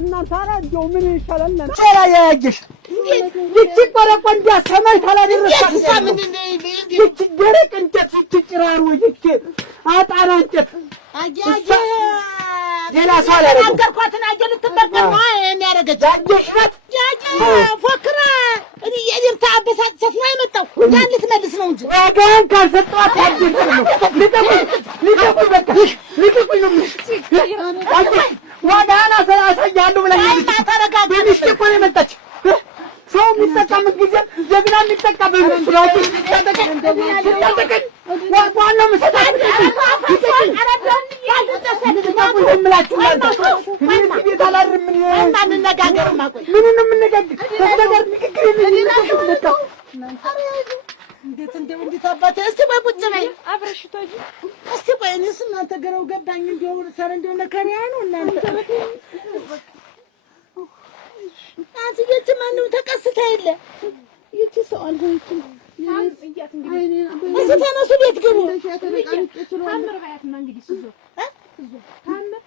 እናንተ አረ እንደው ምን ይሻላል? ጨራ ያያጅሽ ልጅ ቆረቆ እንዲያሰማይ ታላደረሳት ሳምን ልጅ ደረቅ እንጨት ትጭራሩ ልጅ አጣራ እንጨት አጃጀ ሌላ ሰው አላደረኳትና አጀል ተበቀል ነው እኔ ያረገች አጀሽበት ያጀ ፎክራ እኔ የድርታ አበሳጨት ነው የመጣው ያን ልትመልስ ነው እንጂ ዋጋን ካልሰጣት አጀሽ ነው ልቀቁ በቃ ልቀቁ ነው ዋጋና ሰራሳያለሁ ብለኝ ታረጋጋ ሚስት እኮ ነው የመጣች ሰው የሚጠቀምት ጊዜ ጀግና የሚጠቀምበት ስለዚህ ተጠቀም ዋናው መሰጣት እንዴት እንዴት አባቴ እስቲ ወይ ቁጭ በይ አብረሽቶ እስቲ ቆይ እኔስ እናንተ ገረው ገባኝ እንደው ሰር እንደው ነከሪያ ነው እናንተ አዚየት ማነው ተቀስታ የለ ይቺ ሰው አልሆንኩም እዚህ ተነሱ ቤት ግቡ ታምር ባያት ነው እንግዲህ ስዞ ታምር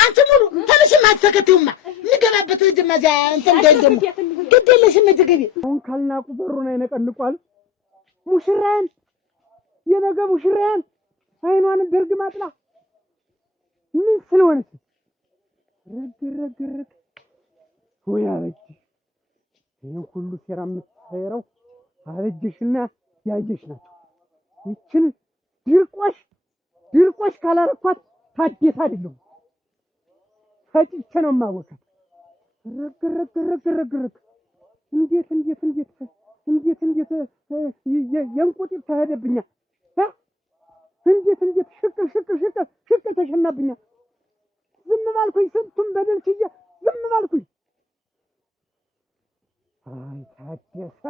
አንተ ሙሉ ተነሽማ ተከተውማ ንገባበት ጀማዛ እንትን እንደም ግድልሽ መዝገቢ አሁን ካልናቁ በሩን አይነቀንቋል ሙሽራን የነገ ሙሽራን አይኗን ድርግ ማጥላ ምን ስለሆነች ረግረግረግ ወይ አለች ይሄን ሁሉ ሴራ የምትሰራው አለጅሽና ያጅሽ ናቸው ይችን ድርቆሽ ካላረኳት ታዲስ አይደለም ፈጭቼ ነው ማወቃት ረግረግረግ እንዴት የንቁጢት ተሄደብኛ እንዴት ሽቅል ተሸናብኛ ዝም ባልኩኝ ስንቱን በደል ችዬ ዝም ባልኩኝ አይ ታደሰ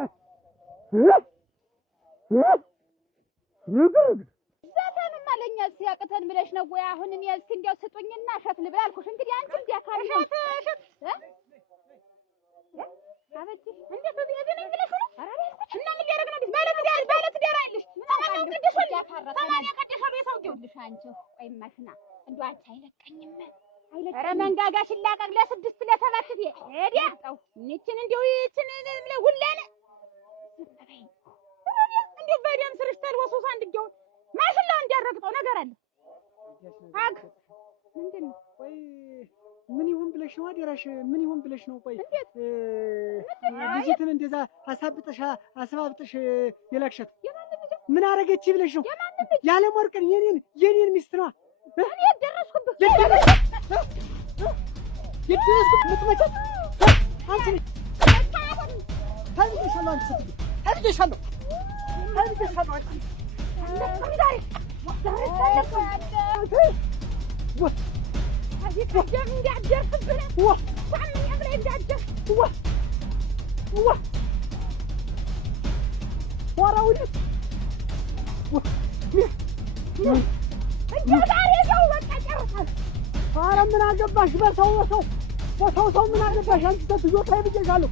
ዘፈንም አለኛ ሲያቅተን ብለሽ ነው ወይ አሁንም ያልክ እንዲያው ስጡኝና እሸት ልብላ አልኩሽ እንግዲህ አንቺ እንዲያካሪ እሸት አበጅ እንዴት በዚህ እንግሊሽ ነው አራሪ እና ምን ያደርግ ነው ባለት ዳር አይልሽ ተማን ቅድሽ ወል ተማን ያቀደሽ ቤታው ይውልሽ አንቺ ቆይማሽና እንደው አንቺ አይለቀኝም ኧረ መንጋጋሽ ላቀቅ ለስድስት ለሰባት ሄዲያ እቺን እንደው እቺን ሁላነ እንደው በደም ስርሽ ተልወሶስ አንድየው ማሽላው እንዲያረግጠው ነገር አለ አግ ምንድነው ቆይ ምን ይሁን ብለሽ ነው አደራሽ ምን ይሁን ብለሽ ነው ቆይ ልጅትን እንደዛ አሳብጥሽ የላክሻት ምን አረገች ብለሽ ነው ያለ ወርቅን የኔን ሚስት ነው እኔ ደረስኩበት ምትመጪው አንቺ ታዲሻለሁ አንቺ ታዲሻለሁ አንቺ ኧረ ምን አገባሽ በሰው ምን አገባሽ አንቺ ተትዮ ታይብዬሻለሁ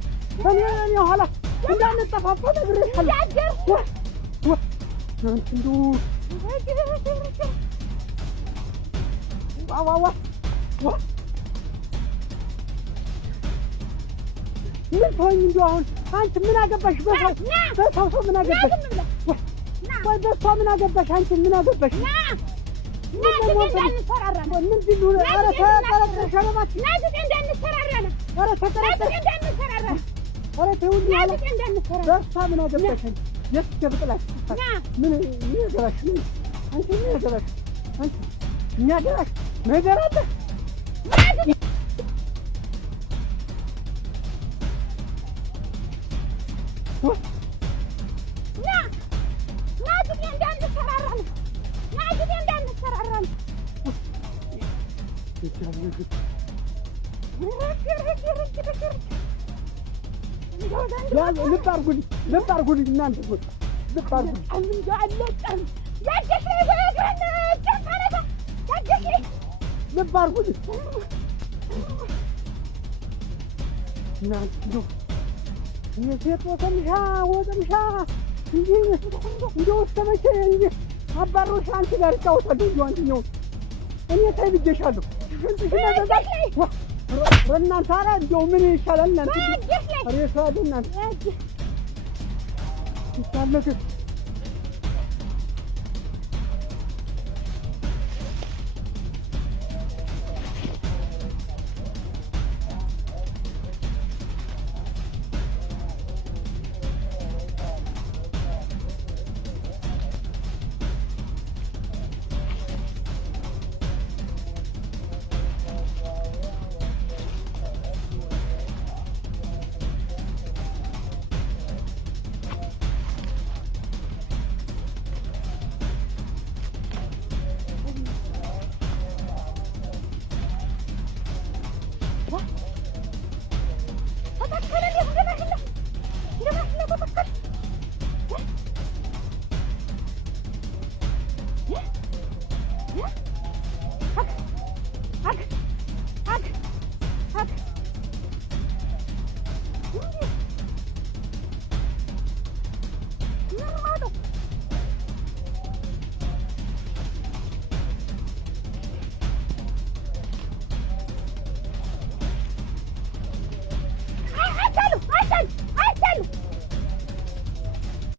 እኔ ኋላ እንዳንጠፋፋ ነግሬሻለሁ አንቺ እንደው ምን ተወኝ እንደው አሁን አንቺ ምን አገባሽ በሰው ምን አገባሽ ወይ በሷ ምን አገባሽ አንቺ ምን አገባሽ ልብ አድርጉልኝ እናንተ ልብ አድርጉልኝ ልብ አድርጉልኝ ናችሁ የሴት ወጠምሻ እንዲሁ እስከ መቼ እንዲህ አባሮሽ አንቺ ጋር እጫወታለሁ እንዲሁ አንቺኛው እኔ ተይ ብዬሻለሁ። እናንተ ኧረ እንዲሁ ምን ይሻላል እናንተ ሬሳ ያለ እናንተ ይሳለክ